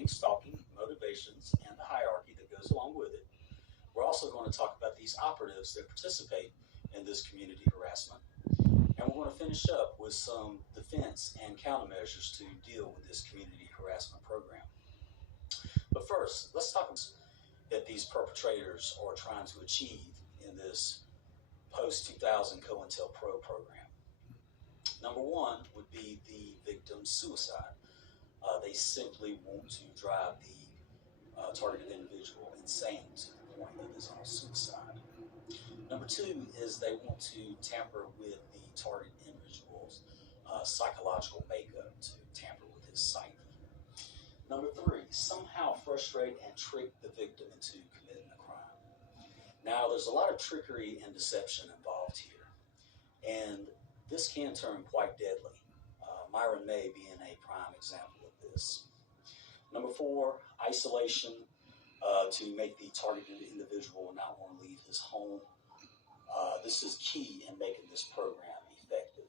gang stalking, motivations, and the hierarchy that goes along with it. We're also going to talk about these operatives that participate in this community harassment. And we're going to finish up with some defense and countermeasures to deal with this community harassment program. But first, let's talk about that these perpetrators are trying to achieve in this post-2000 COINTELPRO program. Number one would be the victim's suicide. They simply want to drive the targeted individual insane to the point of his own suicide. Number two is they want to tamper with the target individual's psychological makeup, to tamper with his psyche. Number three, somehow frustrate and trick the victim into committing a crime. Now, there's a lot of trickery and deception involved here, and this can turn quite deadly. Myron May being a prime example of this. Number four, isolation to make the targeted individual not want to leave his home. This is key in making this program effective.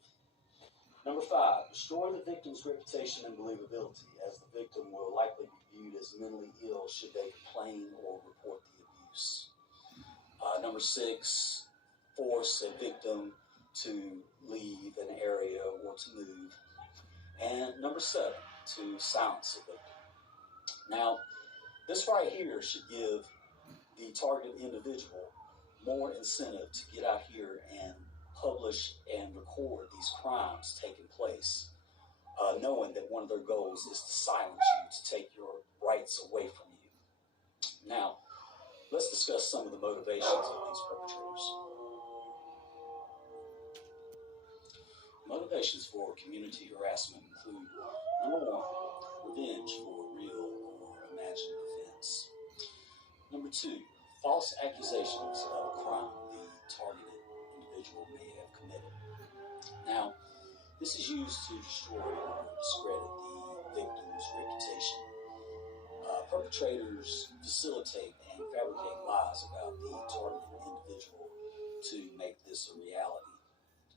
Number five, destroy the victim's reputation and believability, as the victim will likely be viewed as mentally ill should they complain or report the abuse. Number six, force a victim to leave an area or to move. And number seven, to silence the victim. Now, this right here should give the targeted individual more incentive to get out here and publish and record these crimes taking place, knowing that one of their goals is to silence you, to take your rights away from you. Now, let's discuss some of the motivations of these perpetrators. Motivations for community harassment include, number one, revenge for real or imagined offense. Number two, false accusations of a crime the targeted individual may have committed. Now, this is used to destroy or discredit the victim's reputation. Perpetrators facilitate and fabricate lies about the targeted individual to make this a reality.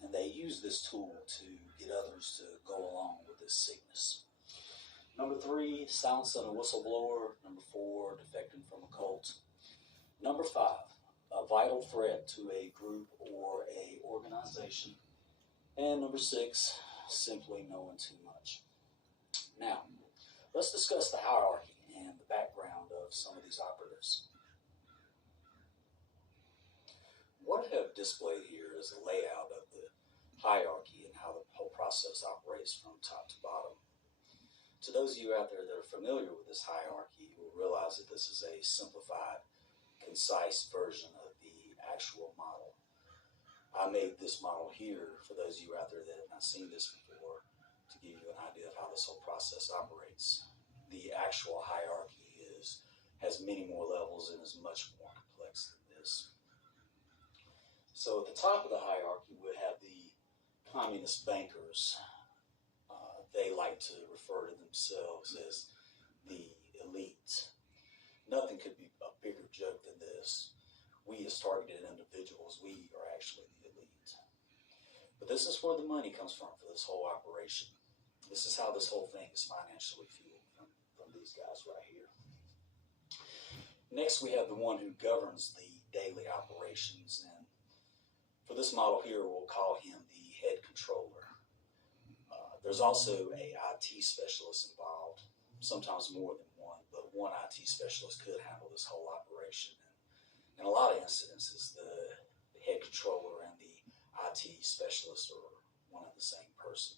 And they use this tool to get others to go along with this sickness. Number three, silencing a whistleblower. Number four, defecting from a cult. Number five, a vital threat to a group or a organization. And number six, simply knowing too much. Now, let's discuss the hierarchy and the background of some of these operatives. What I have displayed here is a layout of the hierarchy and how the whole process operates from top to bottom. To those of you out there that are familiar with this hierarchy, you will realize that this is a simplified, concise version of the actual model. I made this model here for those of you out there that have not seen this before to give you an idea of how this whole process operates. The actual hierarchy has many more levels and is much more complex than this. So at the top of the hierarchy, we have the communist bankers. They like to refer to themselves as the elite. Nothing could be a bigger joke than this. We as targeted individuals, we are actually the elite. But this is where the money comes from for this whole operation. This is how this whole thing is financially fueled from these guys right here. Next, we have the one who governs the daily operations. And for this model here, we'll call him the head controller. There's also a IT specialist involved, sometimes more than one, but one IT specialist could handle this whole operation. And in a lot of incidences, the head controller and the IT specialist are one and the same person.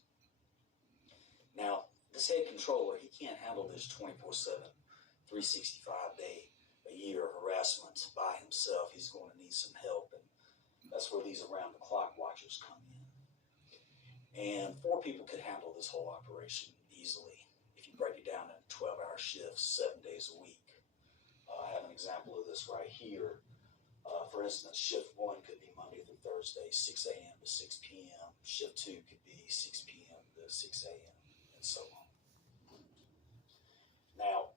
Now, this head controller, he can't handle this 24/7, 365-day a year harassment by himself. He's going to need some help, and that's where these around-the-clock watchers come in. And 4 people could handle this whole operation easily if you break it down into 12-hour shifts, 7 days a week. I have an example of this right here. For instance, shift 1 could be Monday through Thursday, 6 a.m. to 6 p.m. Shift 2 could be 6 p.m. to 6 a.m., and so on. Now,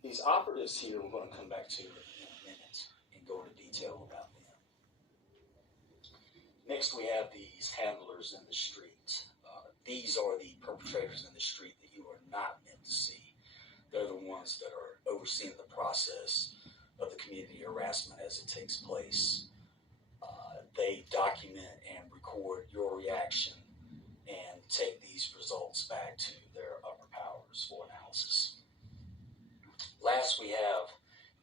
these operatives here we're going to come back to in a minute and go into detail about them. Next, we have these handlers in the street. These are the perpetrators in the street that you are not meant to see. They're the ones overseeing the process of the community harassment as it takes place. They document and record your reaction and take these results back to their upper powers for analysis. Last, we have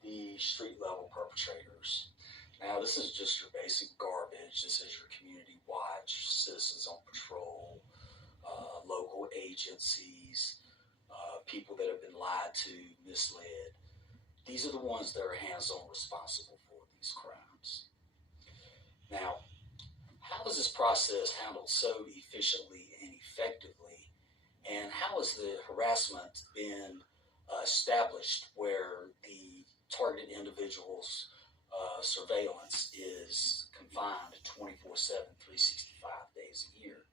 the street level perpetrators. Now, this is just your basic garbage. This is your community watch, citizens on patrol, local agencies, people that have been lied to, misled. These are the ones that are hands-on responsible for these crimes. Now, how is this process handled so efficiently and effectively? And how has the harassment been established where the targeted individual's surveillance is confined 24/7, 365 days a year?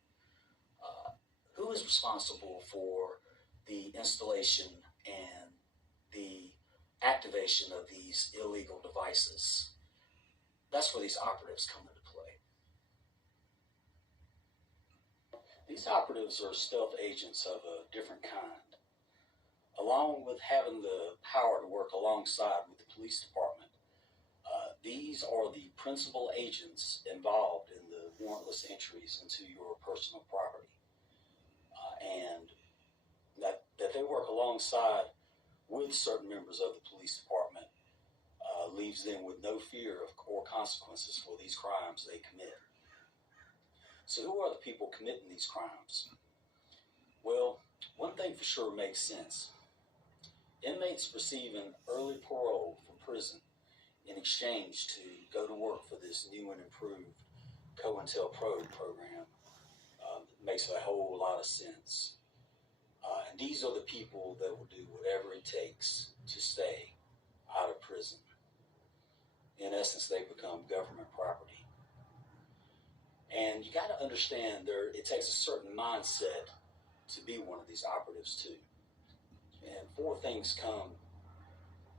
Who is responsible for the installation and the activation of these illegal devices? That's where these operatives come into play. These operatives are stealth agents of a different kind. Along with having the power to work alongside with the police department, these are the principal agents involved in the warrantless entries into your personal property. And that they work alongside with certain members of the police department leaves them with no fear of or consequences for these crimes they commit. So who are the people committing these crimes? Well, one thing for sure makes sense. Inmates receiving early parole from prison in exchange to go to work for this new and improved COINTELPRO program makes a whole lot of sense. And these are the people that will do whatever it takes to stay out of prison. In essence, they become government property. And you got to understand it takes a certain mindset to be one of these operatives too. And four things come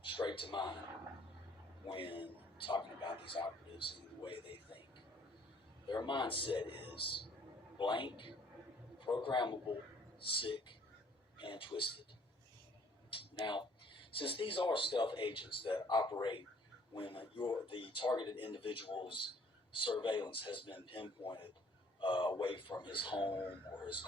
straight to mind when talking about these operatives and the way they think. Their mindset is blank, programmable, sick, and twisted. Now, since these are stealth agents that operate when the targeted individual's surveillance has been pinpointed away from his home or his car,